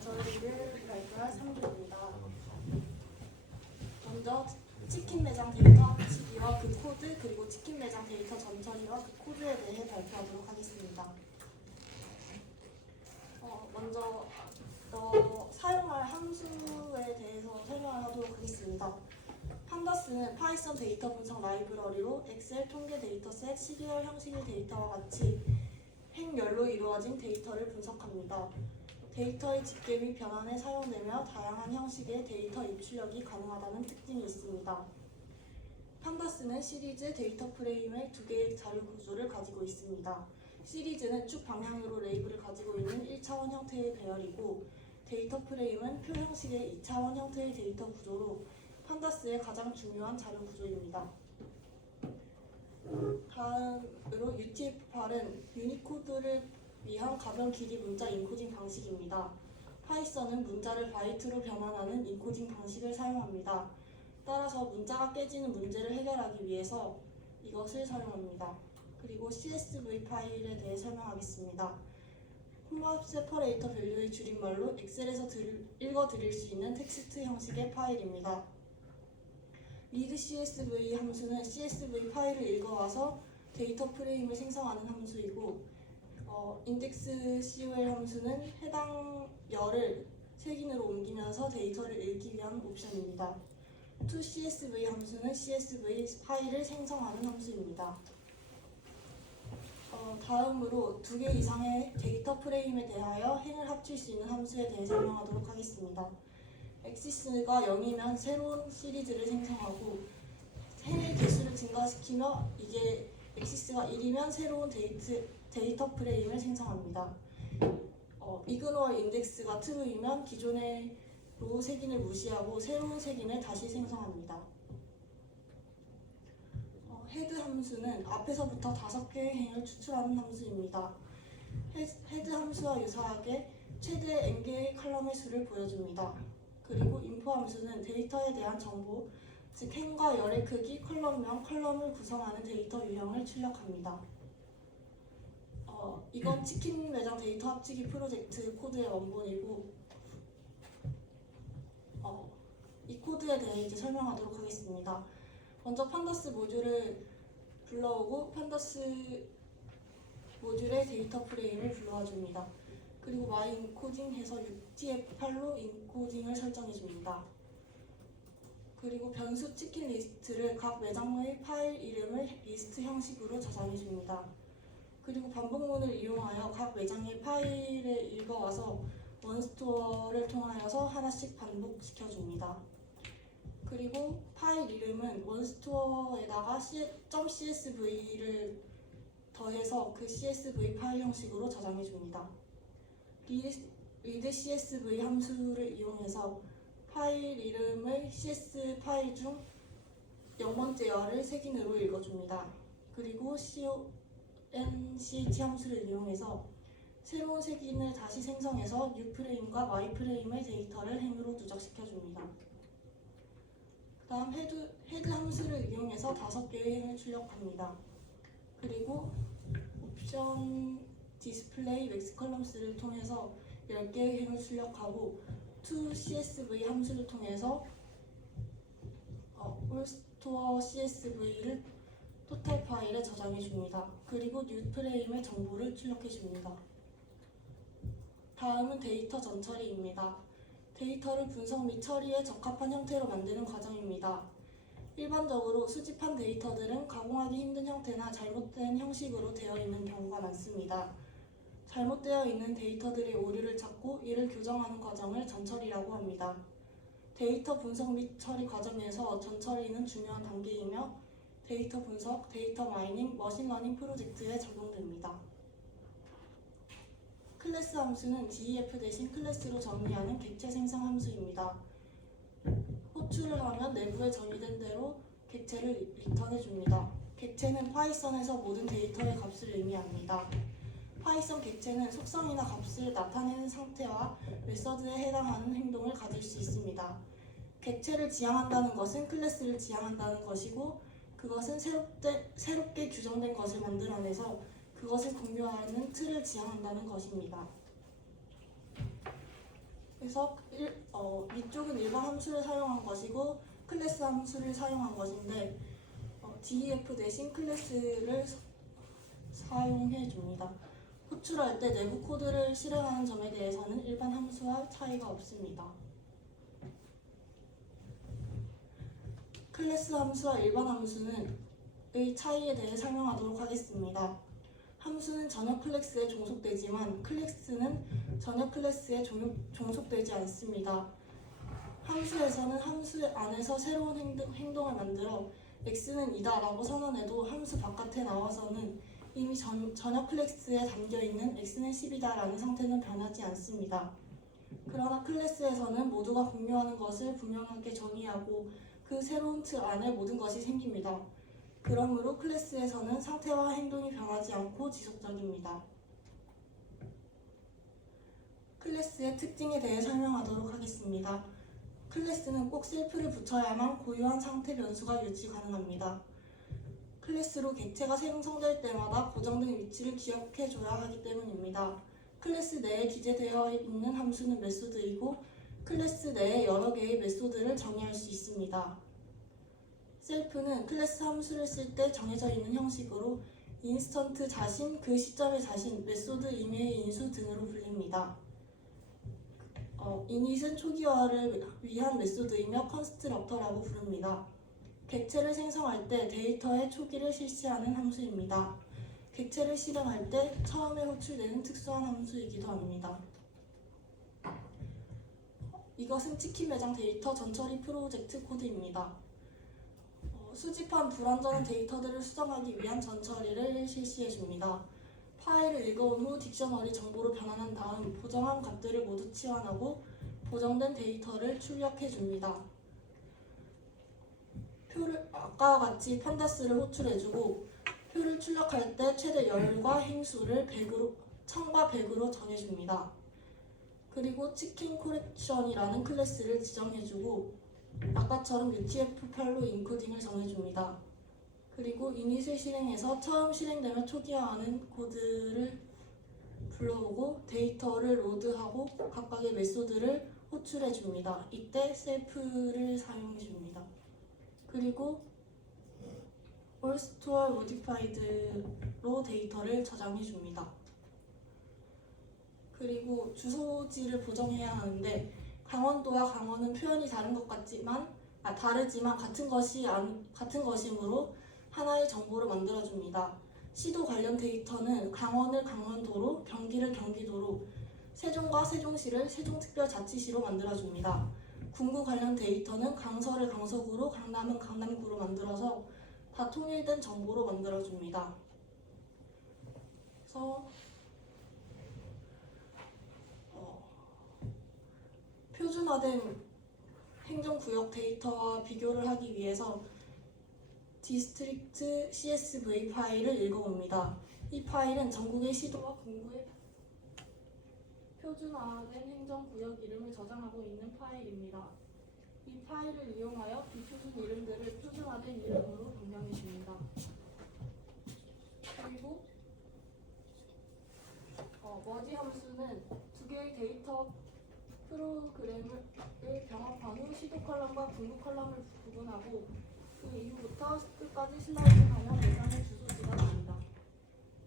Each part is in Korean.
전처리를 발표할 3부입니다. 먼저 치킨 매장 데이터 합치기와 그 코드, 그리고 치킨 매장 데이터 전처리와 그 코드에 대해 발표하도록 하겠습니다. 먼저 사용할 함수에 대해서 설명을 하도록 하겠습니다. 판다스는 파이썬 데이터 분석 라이브러리로 엑셀 통계 데이터셋, 시리얼 형식의 데이터와 같이 행렬로 이루어진 데이터를 분석합니다. 데이터의 집계 및 변환에 사용되며 다양한 형식의 데이터 입출력이 가능하다는 특징이 있습니다. 판다스는 시리즈 데이터 프레임의 두 개의 자료 구조를 가지고 있습니다. 시리즈는 쭉 방향으로 레이블을 가지고 있는 1차원 형태의 배열이고, 데이터 프레임은 표 형식의 2차원 형태의 데이터 구조로 판다스의 가장 중요한 자료 구조입니다. 다음으로 UTF-8은 유니코드를 위한 가변 길이 문자 인코딩 방식입니다. 파이썬은 문자를 바이트로 변환하는 인코딩 방식을 사용합니다. 따라서 문자가 깨지는 문제를 해결하기 위해서 이것을 사용합니다. 그리고 CSV 파일에 대해 설명하겠습니다. 콤마 세퍼레이터 밸류의 줄임말로 엑셀에서 읽어드릴 수 있는 텍스트 형식의 파일입니다. read CSV 함수는 CSV 파일을 읽어와서 데이터 프레임을 생성하는 함수이고, index COL 함수는 해당 열을 색인으로 옮기면서 데이터를 읽기 위한 옵션입니다. toCSV 함수는 CSV 파일을 생성하는 함수입니다. 다음으로 두 개 이상의 데이터 프레임에 대하여 행을 합칠 수 있는 함수에 대해 설명하도록 하겠습니다. 엑시스가 0이면 새로운 시리즈를 생성하고, 행의 개수를 증가시키며 이게 엑시스가 1이면 새로운 데이터 프레임을 생성합니다. 이그노어 인덱스가 true이면 기존의 로 색인을 무시하고 새로운 색인을 다시 생성합니다. 헤드 함수는 앞에서부터 5개의 행을 추출하는 함수입니다. 헤드 함수와 유사하게 최대 n개의 칼럼의 수를 보여줍니다. 그리고 인포 함수는 데이터에 대한 정보, 즉 행과 열의 크기, 컬럼명, 컬럼을 구성하는 데이터 유형을 출력합니다. 이건 치킨 매장 데이터 합치기 프로젝트 코드의 원본이고, 이 코드에 대해 이제 설명하도록 하겠습니다. 먼저 판다스 모듈을 불러오고 판다스 모듈의 데이터 프레임을 불러와 줍니다. 그리고 my 인코딩 해서 UTF-8로 인코딩을 설정해 줍니다. 그리고 변수 치킨 리스트를 각 매장의 파일 이름을 리스트 형식으로 저장해 줍니다. 그리고 반복문을 이용하여 각 매장의 파일을 읽어와서 원스토어를 통하여서 하나씩 반복시켜 줍니다. 그리고 파일 이름은 원스토어에다가 .csv를 더해서 그 CSV 파일 형식으로 저장해 줍니다. read CSV 함수를 이용해서 파일 이름의 CS 파일 중 0번째 열을 색인으로 읽어줍니다. 그리고 concat 함수를 이용해서 새로운 색인을 다시 생성해서 u프레임과 my프레임의 데이터를 행으로 누적시켜줍니다. 그 다음 헤드 함수를 이용해서 5개의 행을 출력합니다. 그리고 옵션 디스플레이 맥스 컬럼스를 통해서 10개의 행을 출력하고 toCSV 함수를 통해서 allStore CSV를 토탈 파일에 저장해 줍니다. 그리고 뉴프레임의 정보를 출력해 줍니다. 다음은 데이터 전처리입니다. 데이터를 분석 및 처리에 적합한 형태로 만드는 과정입니다. 일반적으로 수집한 데이터들은 가공하기 힘든 형태나 잘못된 형식으로 되어 있는 경우가 많습니다. 잘못되어 있는 데이터들의 오류를 찾고 이를 교정하는 과정을 전처리라고 합니다. 데이터 분석 및 처리 과정에서 전처리는 중요한 단계이며 데이터 분석, 데이터 마이닝, 머신러닝 프로젝트에 적용됩니다. 클래스 함수는 def 대신 클래스로 정의하는 객체 생성 함수입니다. 호출을 하면 내부에 정의된 대로 객체를 리턴해줍니다. 객체는 파이썬에서 모든 데이터의 값을 의미합니다. 파이썬 객체는 속성이나 값을 나타내는 상태와 메서드에 해당하는 행동을 가질 수 있습니다. 객체를 지향한다는 것은 클래스를 지향한다는 것이고, 그것은 새롭게 규정된 것을 만들어내서 그것을 공유하는 틀을 지향한다는 것입니다. 그래서 위쪽은 일반 함수를 사용한 것이고 클래스 함수를 사용한 것인데 def 대신 클래스를 사용해 줍니다. 호출할 때 내부 코드를 실행하는 점에 대해서는 일반 함수와 차이가 없습니다. 클래스 함수와 일반 함수는 의 차이에 대해 설명하도록 하겠습니다. 함수는 전혀 클래스에 종속되지만 클래스는 전혀 클래스에 종속되지 않습니다. 함수에서는 함수 안에서 새로운 행동을 만들어 x는 이다 라고 선언해도 함수 바깥에 나와서는 이미 전혀 클래스에 담겨있는 x는 10이다 라는 상태는 변하지 않습니다. 그러나 클래스에서는 모두가 공유하는 것을 분명하게 정의하고 그 새로운 틀 안에 모든 것이 생깁니다. 그러므로 클래스에서는 상태와 행동이 변하지 않고 지속적입니다. 클래스의 특징에 대해 설명하도록 하겠습니다. 클래스는 꼭 셀프를 붙여야만 고유한 상태 변수가 유지 가능합니다. 클래스로 객체가 생성될 때마다 고정된 위치를 기억해줘야 하기 때문입니다. 클래스 내에 기재되어 있는 함수는 메소드이고 클래스 내에 여러 개의 메소드를 정의할 수 있습니다. 셀프는 클래스 함수를 쓸 때 정해져 있는 형식으로 인스턴트 자신, 그 시점의 자신, 메소드 이메일 인수 등으로 불립니다. 이닛은 초기화를 위한 메소드이며 컨스트럭터라고 부릅니다. 객체를 생성할 때 데이터의 초기를 실시하는 함수입니다. 객체를 실행할 때 처음에 호출되는 특수한 함수이기도 합니다. 이것은 치킨 매장 데이터 전처리 프로젝트 코드입니다. 수집한 불완전한 데이터들을 수정하기 위한 전처리를 실시해줍니다. 파일을 읽어온 후 딕셔너리 정보로 변환한 다음 보정한 값들을 모두 치환하고 보정된 데이터를 출력해줍니다. 표를 아까와 같이 판다스를 호출해주고 표를 출력할 때 최대 열과 행수를 1000과 100으로 정해줍니다. 그리고 치킨 코렉션이라는 클래스를 지정해주고 아까처럼 UTF-8로 인코딩을 정해줍니다. 그리고 이닛을 실행해서 처음 실행되면 초기화하는 코드를 불러오고 데이터를 로드하고 각각의 메소드를 호출해줍니다. 이때 셀프를 사용해줍니다. 그리고 allStore modified로 데이터를 저장해줍니다. 그리고 주소지를 보정해야 하는데 강원도와 강원은 표현이 다르지만 같은 것이므로 하나의 정보를 만들어줍니다. 시도 관련 데이터는 강원을 강원도로, 경기를 경기도로, 세종과 세종시를 세종특별자치시로 만들어줍니다. 군구 관련 데이터는 강서를 강서구로, 강남은 강남구로 만들어서 다 통일된 정보로 만들어줍니다. 그래서 표준화된 행정구역 데이터와 비교를 하기 위해서 디스트릭트 CSV 파일을 읽어봅니다. 이 파일은 전국의 시도와 군구의 표준화된 행정구역 이름을 저장하고 있는 파일입니다. 이 파일을 이용하여 비표준 이름들을 표준화된 이름으로 변경해줍니다. 그리고 머지 함수는 두 개의 데이터 프로그램을 병합한 후 시도 컬럼과 분류 컬럼을 구분하고 그 이후부터 끝까지 슬라이딩하면 예상의 주소지가 나옵니다.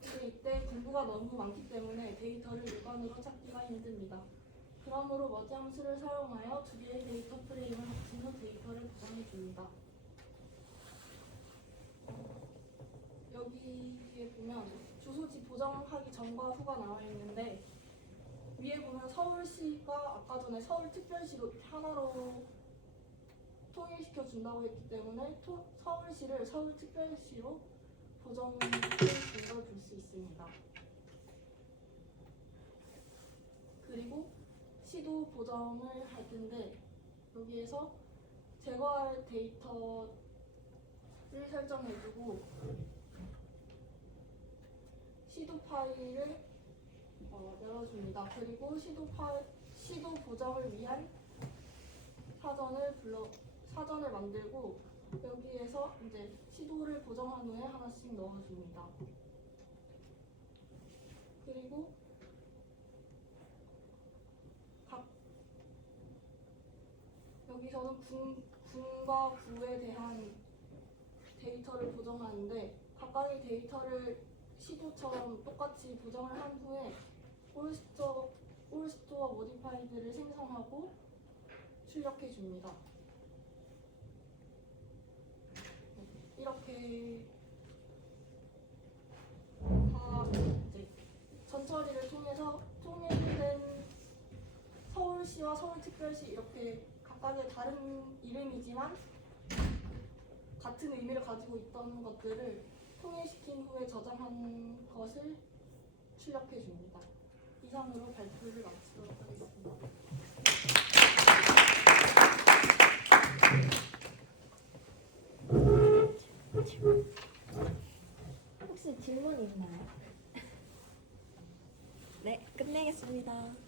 근데 이때 분류가 너무 많기 때문에 데이터를 일반으로 찾기가 힘듭니다. 그러므로 머지 함수를 사용하여 두 개의 데이터 프레임을 합친 후 데이터를 보정해줍니다. 여기에 보면 주소지 보정하기 전과 후가 나와 있는데 위에 보면 서울시가 아까 전에 서울특별시로 하나로 통일시켜 준다고 했기 때문에 서울시를 서울특별시로 보정해 준 걸 볼 수 있습니다. 그리고 시도 보정을 할 텐데 여기에서 제거할 데이터를 설정해주고 시도 파일을 열어줍니다. 그리고 시도 보정을 위한 사전을 만들고 여기에서 이제 시도를 보정한 후에 하나씩 넣어줍니다. 그리고 여기서는 군과 구에 대한 데이터를 보정하는데 각각의 데이터를 시도처럼 똑같이 보정을 한 후에 올스토어 모디파이드를 생성하고 출력해 줍니다. 이렇게 다 이제 전처리를 통해서 통일된 서울시와 서울특별시 이렇게 각각의 다른 이름이지만 같은 의미를 가지고 있던 것들을 통일시킨 후에 저장한 것을 출력해 줍니다. 이상으로 발표를 마치도록 하겠습니다. 혹시 질문 있나요? 네, 끝내겠습니다.